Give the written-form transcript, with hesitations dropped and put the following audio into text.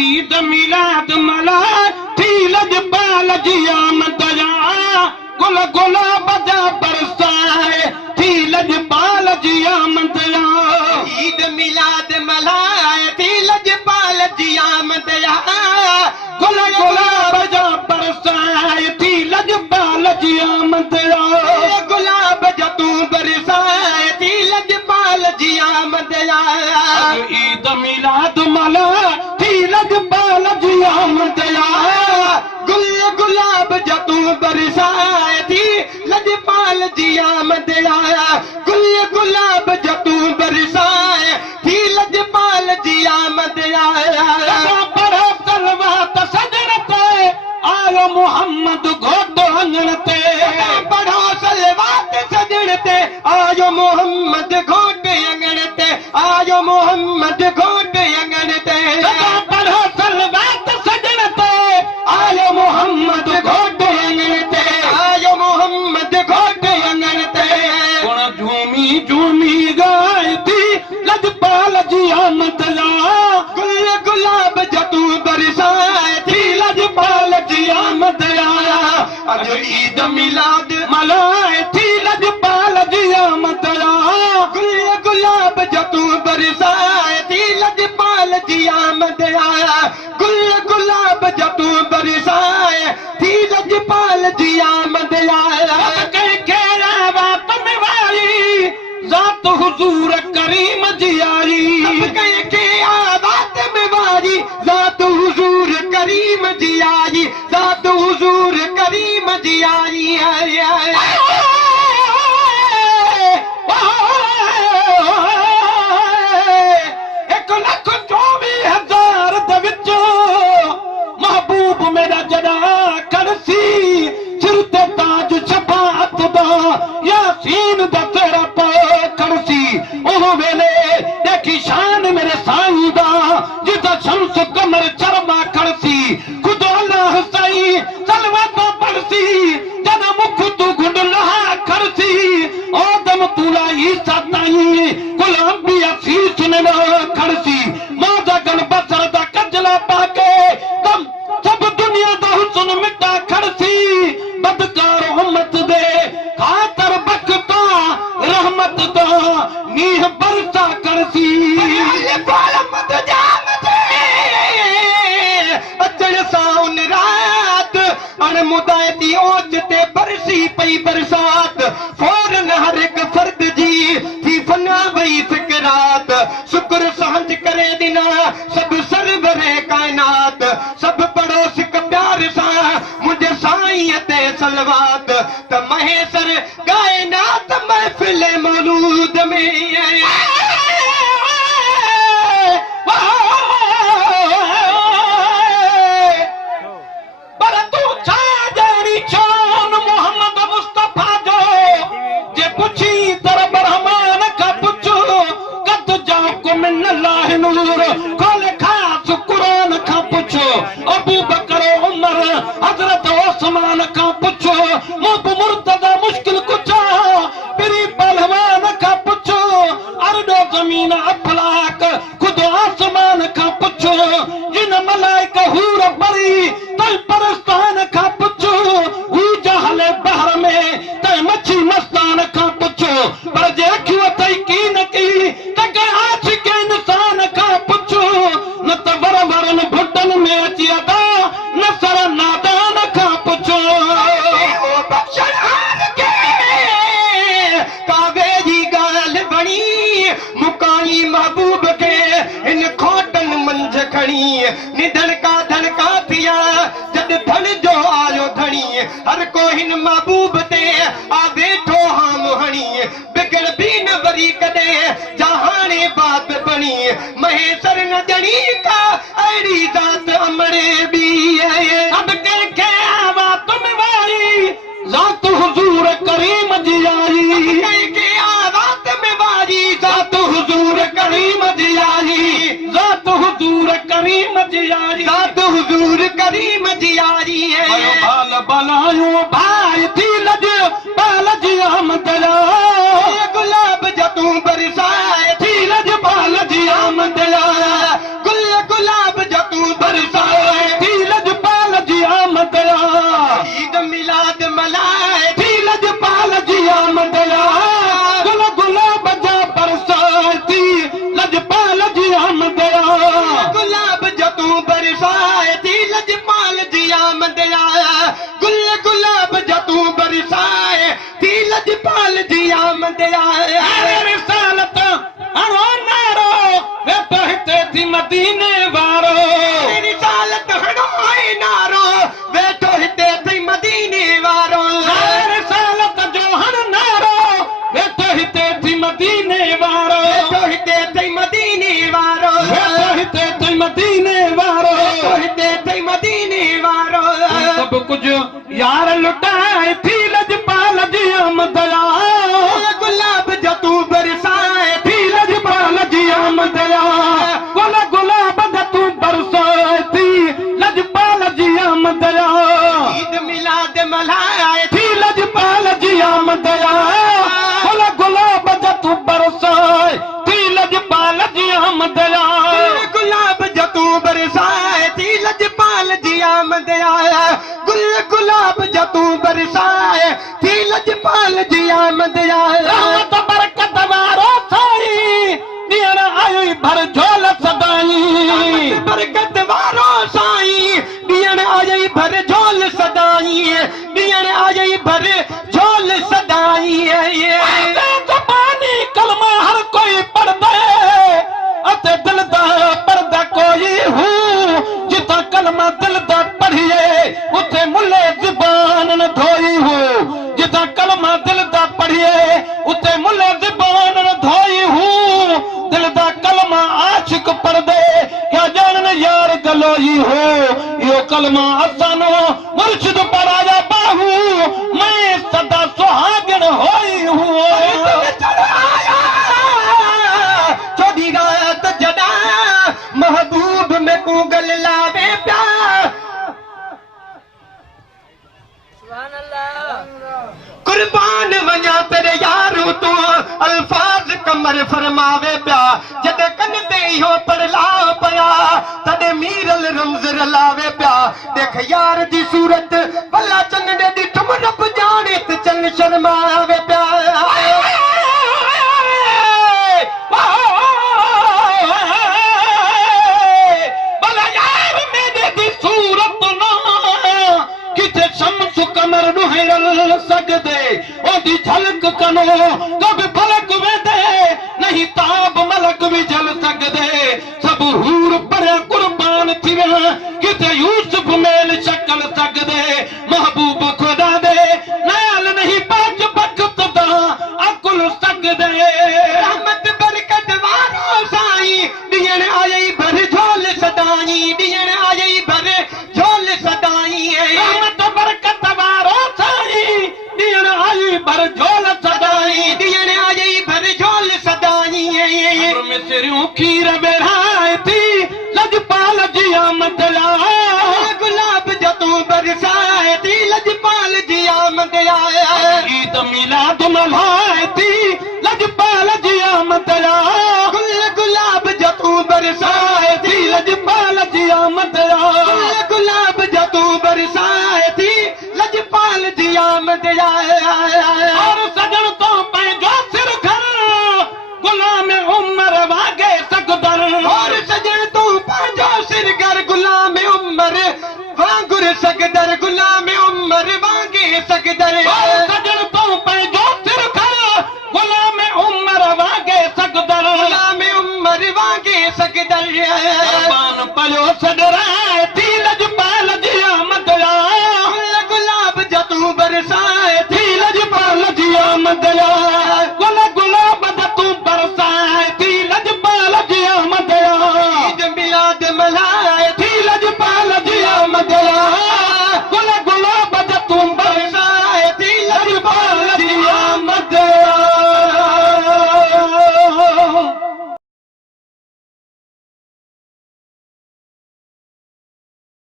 ईद मिलाद मला थी लजपाल जी आमद गुल गुलाब जा बरसाए थी लजपाल जी आमद ईद मिलाद मलाए थी लजपाल जी आमद गुल गुलाब जा बरसाए थी लजपाल जी आमद गुलाब जतू बरसाए थी लजपाल जी आमद ईद मिलाद मला थी लजपाल जी आमद गुल गुलाब जतू बरसाए थी लजपाल जी आमद गुल गुलाब जतू बरसाए थी लजपाल जी आमद बड़ा सलवात सजण ते आयो मोहम्मद घोट अंगण ते बड़ा सलवात सजण ते आयो मोहम्मद घोट अंगण ते आयो मोहम्मद घोट अंगण ते बड़ा सलवात सजण ते आयो मोहम्मद घोट अंगण ते आयो मोहम्मद घोट अंगण ते गुण झूमी झूमी गाय थी लजपाल जी आमद गुल गुलाब जतू बरसाए थी लजपाल जी आमद अज ईद मिलाद मलाए थी लजपाल जी आमद गुल गुलाब जतू बरसाए थी लजपाल जी आमद गुल गुलाब जतू बरसाए थी लजपाल जी आमद ज़ात हुजूर करीम जी आई के आवात में वारी ज़ात हुजूर करीम जी आई ज़ात हुजूर करीम जी आई एक लख 24,000 दे विचों महबूब मेरा जड़ा करसी सिर ते ताज शफाअत दा यासीन दा तेरा करसी ओह वेले देखी शान मेरे साईं दा जिदा शम्स कमर चरमा करसी खुदा अल्लाह साईं सलवा तो पड़सी जना मुख तू गुंडला करसी आदम तुला ईसा ताईं गुलाम भी असीस ने ना करसी मौजा गन बसर दा कजला पाके दम सब दुनिया दा हुस्न मिटा करसी बदकार उम्मत दे खातर बख्ता रहमत दा नीह बरसा करसी अचण साउन रात अणमुदायती ओच ते बरसी पई बरसात फौरन हर एक फर्द जी थी फना वई फिकरात शुक्र सांझ करे दिना सब सरवरे कायनात सब पढ़ो सिक प्यार सां मुझे साईं ते सलवात त महेसर कायनात महफिल मौलूद में पर तू छा जानी शान मोहम्मद मुस्तफा जो जे पुछी तर रहमान का पुछो कद जाको मिन अल्लाह नूर खोल खास कुरान का पुछो अबू बकर उमर हजरत उस्मान का पुछो मुब मुर्तजा मुश्किल कुछो पिरी पहलवान का पुछो अर्दो जमीन अफलाक खुद आसमान का पुछो जिन मलाइका हूर परी तल परस्तान का पुछो हू जहले बहर में तय मच्छी मस्तान का पुछो पर जे क्यों तई की न की तक आज के इंसान का पुछो न त वर वरन भुटन में अची अदा न सर नादान का पुछो कावे जी गाल बणी मुकाई महबूब के इन खोटन मंझ खणी निधन का धनका थिया जद धन जो आयो धणी हर को हिन महबूब ते आ वेठो हाम हणी बिगड़ भी न वरी कदे जहाने बात बणी महेसर न जणी का अड़ी जात अमरे भी अब के आवा तुम वाली ज़ात हुजूर करीम जी आई के आवात में वारी ज़ात हुजूर करीम जी आई ज़ात हुजूर करीम जी आई ज़ात हुजूर करीम जी आ रही है बाल बलायो भाई थी लज बाल जी आमद आ गुलाब जतूं बरसाए थी लजपाल जी आमद आ गुलाब जतूं बरसाए थी लजपाल जी आमद आ ईद मिलाद मनाए थी लजपाल जी आमद आ गुलाब जा बरसाए थी लजपाल जी आमद आ गुलाब जतूं बरसाए थी लजपाल जी आमद आया गुलाब जतूं बरसाए थी लजपाल जी आमद आया रिसालत हणो नारो वेठो हिते थी मदीने वारो रिसालत हणो है नारो वेठो हिते थी मदीने वारो रिसालत जो हण नारो वेठो हिते थी मदीने वारो वेठो हिते थी मदीने वारो वेठो हिते थी मदीने वारो वेठो हिते थी मदीने वारो सभु कुझु यार लुटाए थी लजपाल जी आमद आ गुलाब जतूं बरसाए थी लजपाल जी आमद आ गुलाब जतूं बरसाए थी लजपाल जी आमद आ ईद मिलाद मनाए थी लजपाल जी आमद आ गुलाब जतूं बरसाए थी लजपाल जी आमद आ गुलाब जतूं बरसाए थी लजपाल जी आमद आया गुलाब जतूं बरसाए थी लजपाल जी आमद आया रहमत बरकत वारो साईं ॾियण आई भर झोल सदाई बरकत वारो साईं ॾियण आई भर झोल सदाई ॾियण आई भर झोल सदाई ज़बानी कलमा हर कोई पढ़दे अते दिल दा पढ़दा कोई हूं जितां कलमा दिल दा पढ़िए उथे मुल्ले ज़बान न धोई हो जितां कलमा दिल दा पढ़िए उथे मुल्ले ज़बान न धोई हूं दिल दा कलमा आशिक पढ़दे क्या जानन यार गलोई हो यो कलमा असानो मुर्शिद पढ़ाया बाहू मैं सदा सुहागण होई हूं छोड़ी रात जदा महबूब में कूगल लावे प्यार कुर्बान वञा तेरे यारू तू अल्फाज कमर फरमावे पिया जॾहिं कन ते इहो पढ़ला पिया तॾहिं मीरल रम्ज़ रलावे पिया देख यार जी सूरत भला चंद ने ॾिठुम रब ॼाणे त चंद शर्मावे पिया भला यार मेरे दी सूरत ना किथे शम्स कमर नुहरल सगदे ओदी झलक कनो कभी फलक वेदे नहीं ताब मलक भी जल सकदे सब हूर पर कुर्बान थी विया किथे यूसुफ मेल शक्ल सकदे महबूब खुदा दे नाल नहीं पाच बखत दा अकुल सकदे रहमत बरकत वारो साईं ॾियण आई भर झोल सदाई ॾियण आई भर झोल सदाई रहमत बरकत वारो साईं ॾियण आई भर झोल सदाई ॾियण आई भर झोल सदाई कब्र में सिरियूं खीर विरहाए थी लजपाल जी आमद आ गुलाब जतूं बरसाए थी लजपाल जी आमद आया ईद मिलाद मल्हाए थी लजपाल जी आमद आ गुलाब जतूं बरसाए थी लजपाल जी आमद आ गुलाब जतूं बरसाए थी लजपाल जी आमद आया और सजन तो पंहिंजो सिर घर गुलाम उमर वागे सकदर और सजन तू पंहिंजो सिर घर गुलाम उमर वांगुर सकदर गुलाम उमर वांगे सकदर और सजन तो पंहिंजो सिर घर गुलाम उमर वागे सकदर गुलाम उमर वांगे सकदर कुर्बान पयो सदर